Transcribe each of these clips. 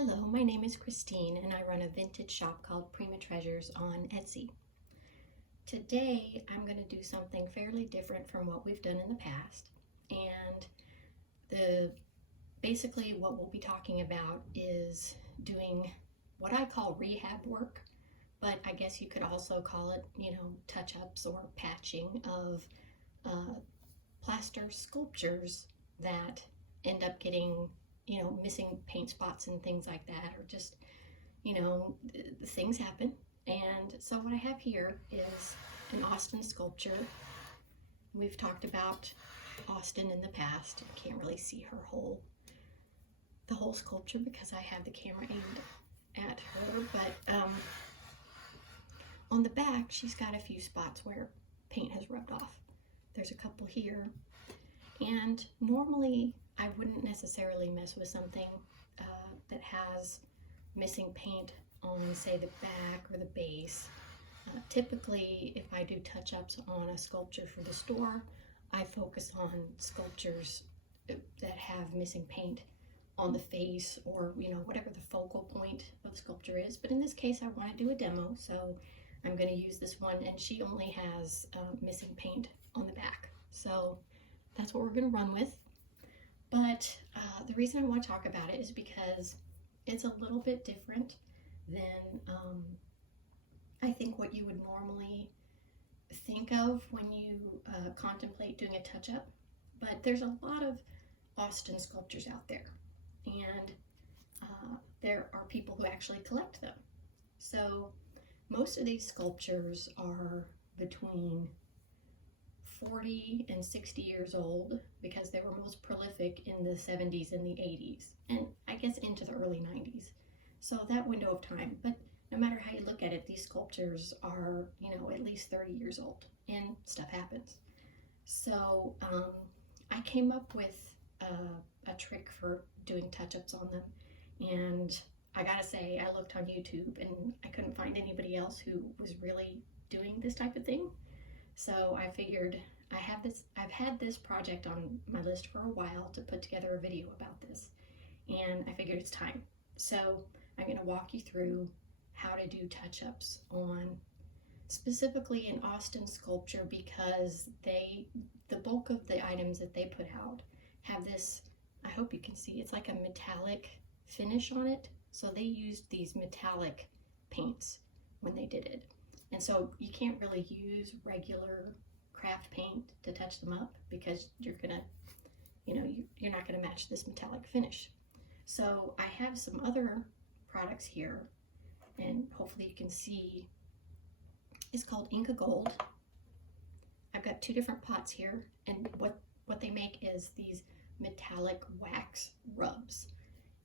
Hello, my name is Christine and I run a vintage shop called Prima Treasures on Etsy. Today I'm going to do something fairly different from what we've done in the past, and basically what we'll be talking about is doing what I call rehab work, but I guess you could also call it, touch-ups or patching of plaster sculptures that end up getting missing paint spots and things like that, or just, things happen. And so what I have here is an Austin sculpture. We've talked about Austin in the past. I can't really see the whole sculpture because I have the camera aimed at her, but on the back she's got a few spots where paint has rubbed off. There's a couple here, and normally I wouldn't necessarily mess with something that has missing paint on, say, the back or the base. Typically, if I do touch-ups on a sculpture for the store, I focus on sculptures that have missing paint on the face, or whatever the focal point of the sculpture is. But in this case, I want to do a demo, so I'm going to use this one, and she only has missing paint on the back. So that's what we're going to run with. But the reason I want to talk about it is because it's a little bit different than I think what you would normally think of when you contemplate doing a touch-up. But there's a lot of Austin sculptures out there, and there are people who actually collect them. So most of these sculptures are between 40 and 60 years old, because they were most prolific in the 70s and the 80s, and I guess into the early 90s. So that window of time. But no matter how you look at it, these sculptures are, at least 30 years old, and stuff happens. So I came up with a trick for doing touch-ups on them, and I gotta say, I looked on YouTube and I couldn't find anybody else who was really doing this type of thing. So I figured I've had this project on my list for a while to put together a video about this, and I figured it's time. So I'm going to walk you through how to do touch-ups on specifically an Austin sculpture, because the bulk of the items that they put out have this, I hope you can see, it's like a metallic finish on it. So they used these metallic paints when they did it. And so you can't really use regular craft paint to touch them up, because you're not gonna match this metallic finish. So I have some other products here, and hopefully you can see. It's called Inca Gold. I've got two different pots here, and what they make is these metallic wax rubs.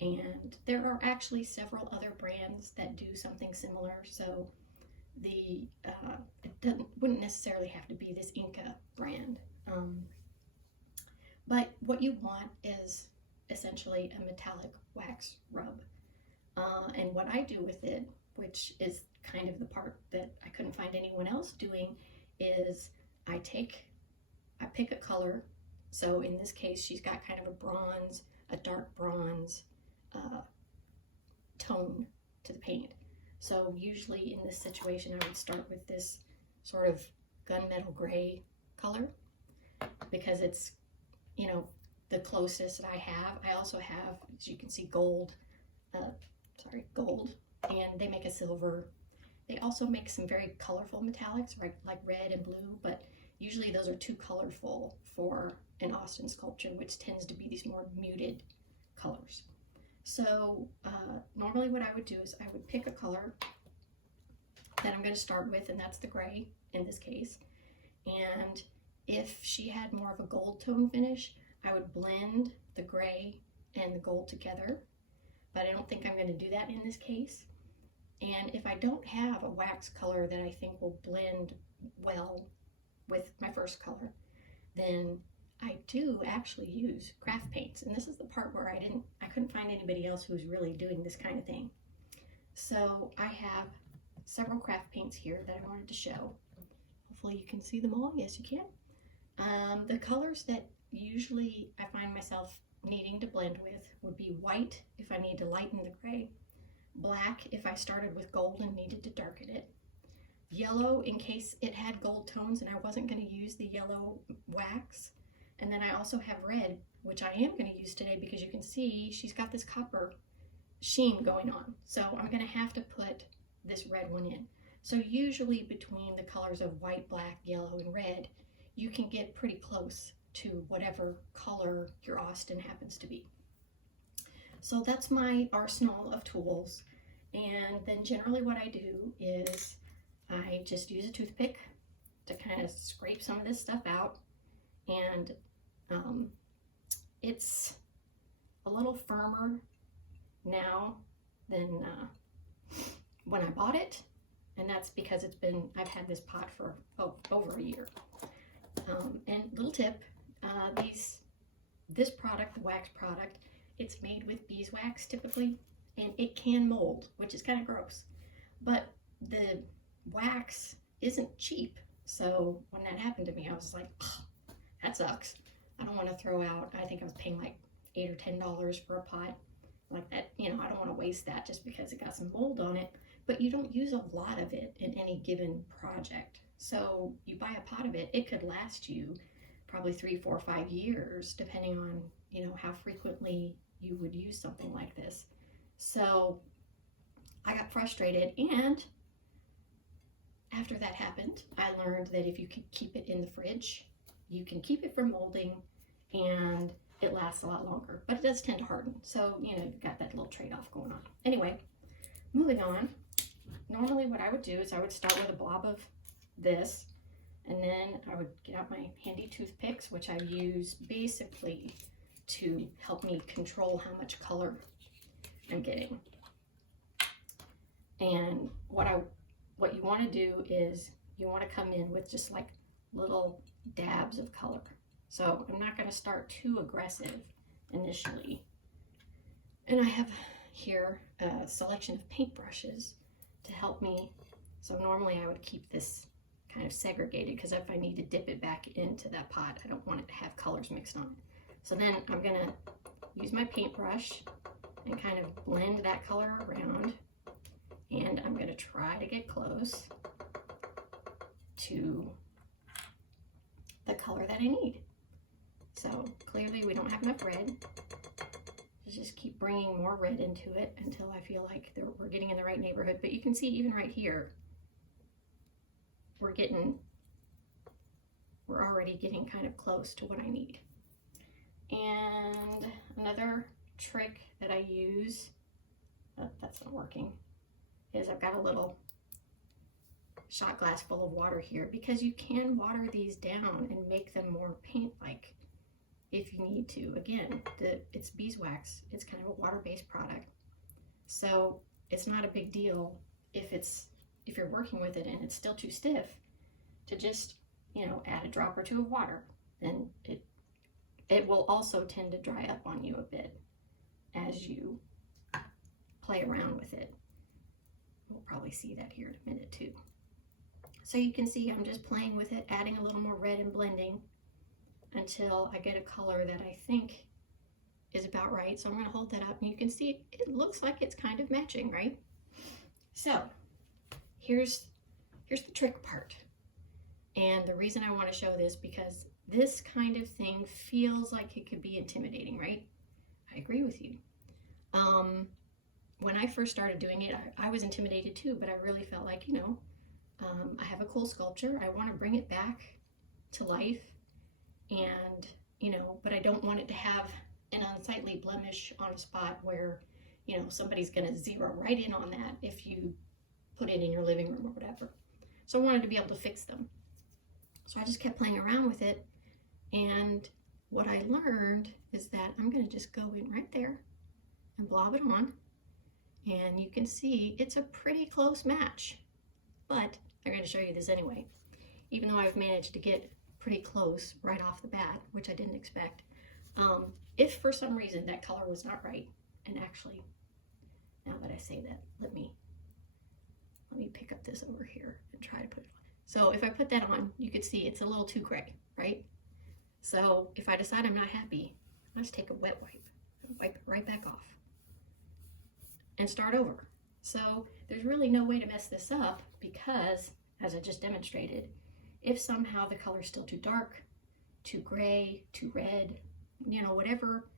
And there are actually several other brands that do something similar. So it wouldn't necessarily have to be this Inca brand, but what you want is essentially a metallic wax rub, and what I do with it, which is kind of the part that I couldn't find anyone else doing, is I pick a color. So in this case, she's got kind of a dark bronze tone to the paint. So usually in this situation, I would start with this sort of gunmetal gray color, because it's, the closest that I have. I also have, as you can see, gold, and they make a silver. They also make some very colorful metallics, right, like red and blue, but usually those are too colorful for an Austin sculpture, which tends to be these more muted colors. So normally what I would do is I would pick a color that I'm going to start with, and that's the gray in this case. And if she had more of a gold tone finish, I would blend the gray and the gold together, but I don't think I'm going to do that in this case. And if I don't have a wax color that I think will blend well with my first color, then I do actually use craft paints, and this is the part where I couldn't find anybody else who was really doing this kind of thing. So I have several craft paints here that I wanted to show. Hopefully you can see them all. Yes, you can. The colors that usually I find myself needing to blend with would be white if I need to lighten the gray, black if I started with gold and needed to darken it, yellow in case it had gold tones and I wasn't going to use the yellow wax, and then I also have red, which I am going to use today because you can see she's got this copper sheen going on. So I'm going to have to put this red one in. So usually between the colors of white, black, yellow, and red, you can get pretty close to whatever color your Austin happens to be. So that's my arsenal of tools. And then generally what I do is I just use a toothpick to kind of scrape some of this stuff out. And it's a little firmer now than when I bought it. And that's because I've had this pot for over a year. And little tip, this product, the wax product, it's made with beeswax typically, and it can mold, which is kind of gross. But the wax isn't cheap. So when that happened to me, I was like, that sucks. I don't want to throw out, I think I was paying like $8 or $10 for a pot like that. You know, I don't want to waste that just because it got some mold on it. But you don't use a lot of it in any given project. So you buy a pot of it, it could last you probably 3, 4, 5 years, depending on, you know, how frequently you would use something like this. So I got frustrated, and after that happened, I learned that if you can keep it in the fridge, you can keep it from molding and it lasts a lot longer, but it does tend to harden. So, you know, you've got that little trade-off going on. Anyway, moving on. Normally what I would do is I would start with a blob of this, and then I would get out my handy toothpicks, which I use basically to help me control how much color I'm getting. And what you want to do is you want to come in with just like little dabs of color. So I'm not going to start too aggressive initially. And I have here a selection of paintbrushes to help me. So normally I would keep this kind of segregated because if I need to dip it back into that pot, I don't want it to have colors mixed on it. So then I'm going to use my paintbrush and kind of blend that color around. And I'm going to try to get close to the color that I need. So clearly we don't have enough red. Just keep bringing more red into it until I feel like we're getting in the right neighborhood. But you can see even right here, we're already getting kind of close to what I need. And another trick that I use, that's not working, is I've got a little shot glass full of water here, because you can water these down and make them more paint-like if you need to. Again, it's beeswax. It's kind of a water-based product. So it's not a big deal if you're working with it and it's still too stiff to just, you know, add a drop or two of water. Then it will also tend to dry up on you a bit as you play around with it. We'll probably see that here in a minute too. So you can see I'm just playing with it, adding a little more red and blending until I get a color that I think is about right. So I'm going to hold that up and you can see it looks like it's kind of matching, right? So here's the trick part. And the reason I want to show this, because this kind of thing feels like it could be intimidating, right? I agree with you. When I first started doing it, I was intimidated too, but I really felt like, you know, I have a cool sculpture. I want to bring it back to life, and, you know, but I don't want it to have an unsightly blemish on a spot where, you know, somebody's going to zero right in on that if you put it in your living room or whatever. So I wanted to be able to fix them. So I just kept playing around with it. And what I learned is that I'm going to just go in right there and blob it on. And you can see it's a pretty close match, but I'm going to show you this anyway. Even though I've managed to get pretty close right off the bat, which I didn't expect. If for some reason that color was not right, and actually, now that I say that, let me pick up this over here and try to put it on. So if I put that on, you can see it's a little too gray, right? So if I decide I'm not happy, let's take a wet wipe and wipe it right back off and start over. So there's really no way to mess this up because, as I just demonstrated, if somehow the color's still too dark, too gray, too red, you know, whatever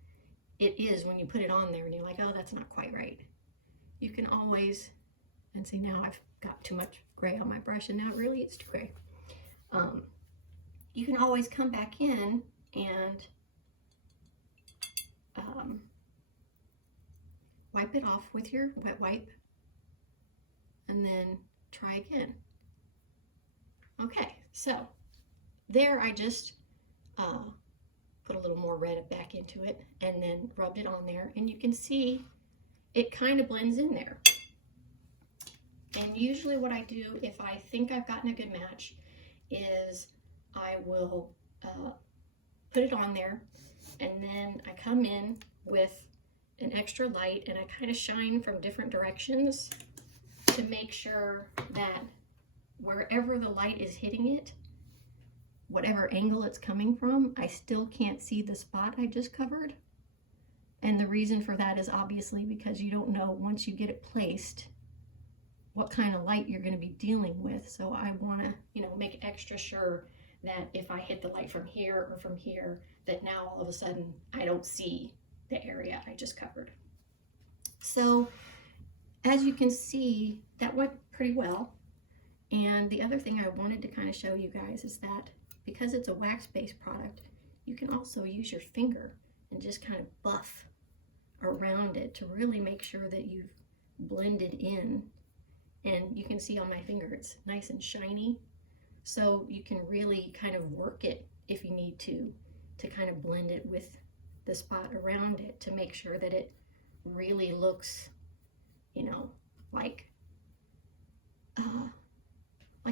it is when you put it on there and you're like, oh, that's not quite right, you can always, and see now I've got too much gray on my brush and now really it's too gray. You can always come back in and wipe it off with your wet wipe and then try again. Okay, so there I just put a little more red back into it and then rubbed it on there, and you can see it kind of blends in there. And usually what I do if I think I've gotten a good match is I will put it on there, and then I come in with an extra light and I kind of shine from different directions to make sure that wherever the light is hitting it, whatever angle it's coming from, I still can't see the spot I just covered. And the reason for that is obviously because you don't know once you get it placed what kind of light you're going to be dealing with. So I want to, you know, make extra sure that if I hit the light from here or from here, that now all of a sudden I don't see the area I just covered. So as you can see, that went pretty well. And the other thing I wanted to kind of show you guys is that because it's a wax-based product, you can also use your finger and just kind of buff around it to really make sure that you've blended in. And you can see on my finger it's nice and shiny, so you can really kind of work it if you need to kind of blend it with the spot around it to make sure that it really looks, you know, like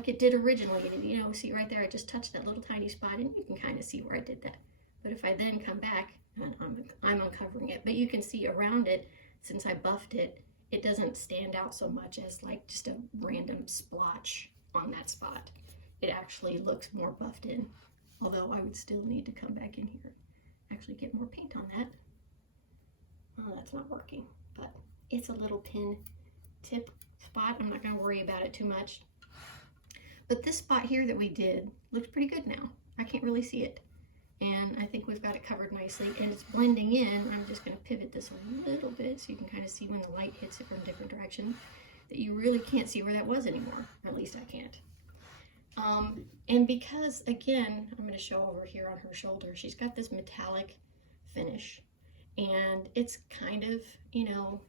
it did originally. And you know, see right there, I just touched that little tiny spot and you can kind of see where I did that. But if I then come back and I'm uncovering it, but you can see around it, since I buffed it, it doesn't stand out so much as like just a random splotch on that spot. It actually looks more buffed in, although I would still need to come back in here, actually get more paint on that. Oh, that's not working, but it's a little pin tip spot. I'm not gonna worry about it too much. But this spot here that we did looks pretty good now. I can't really see it. And I think we've got it covered nicely, and it's blending in. I'm just gonna pivot this a little bit so you can kind of see when the light hits it from a different direction, that you really can't see where that was anymore, or at least I can't. And because, again, I'm gonna show over here on her shoulder, she's got this metallic finish, and it's kind of, you know,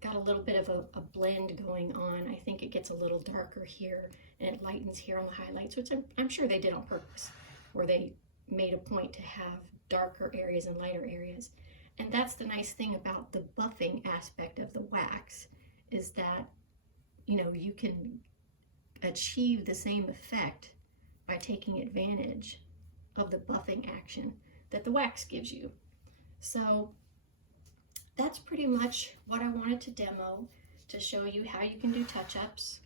got a little bit of a blend going on. I think it gets a little darker here, and it lightens here on the highlights, which I'm sure they did on purpose, where they made a point to have darker areas and lighter areas. And that's the nice thing about the buffing aspect of the wax, is that, you know, you can achieve the same effect by taking advantage of the buffing action that the wax gives you. So that's pretty much what I wanted to demo, to show you how you can do touch-ups.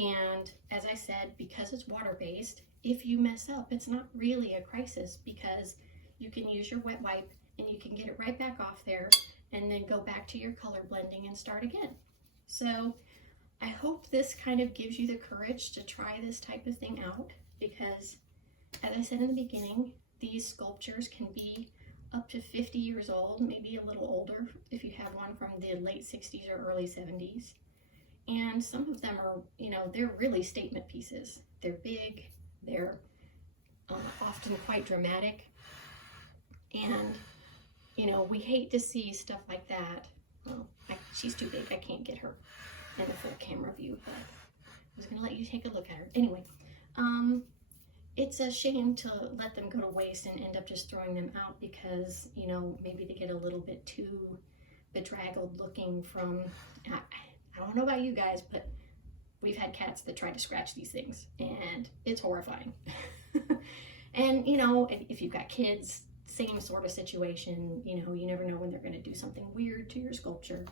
And as I said, because it's water-based, if you mess up, it's not really a crisis, because you can use your wet wipe and you can get it right back off there and then go back to your color blending and start again. So I hope this kind of gives you the courage to try this type of thing out, because as I said in the beginning, these sculptures can be up to 50 years old, maybe a little older if you have one from the late 60s or early 70s. And some of them are, you know, they're really statement pieces. They're big, they're often quite dramatic. And, you know, we hate to see stuff like that. Well, she's too big, I can't get her in the full camera view, but I was gonna let you take a look at her. Anyway, it's a shame to let them go to waste and end up just throwing them out because, you know, maybe they get a little bit too bedraggled looking from, I don't know about you guys, but we've had cats that try to scratch these things and it's horrifying. And, you know, if you've got kids, same sort of situation, you know, you never know when they're gonna do something weird to your sculpture.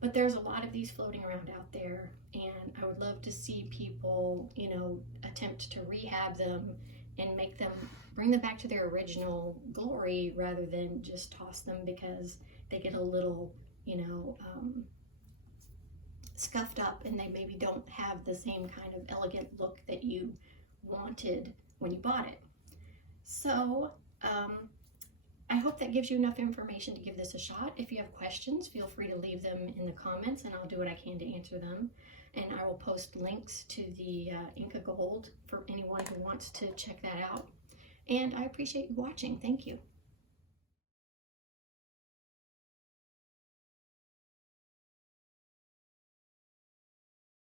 But there's a lot of these floating around out there, and I would love to see people, you know, attempt to rehab them and make them bring them back to their original glory rather than just toss them because they get a little, you know, scuffed up and they maybe don't have the same kind of elegant look that you wanted when you bought it. So I hope that gives you enough information to give this a shot. If you have questions, feel free to leave them in the comments and I'll do what I can to answer them. And I will post links to the Inca Gold for anyone who wants to check that out. And I appreciate you watching. Thank you.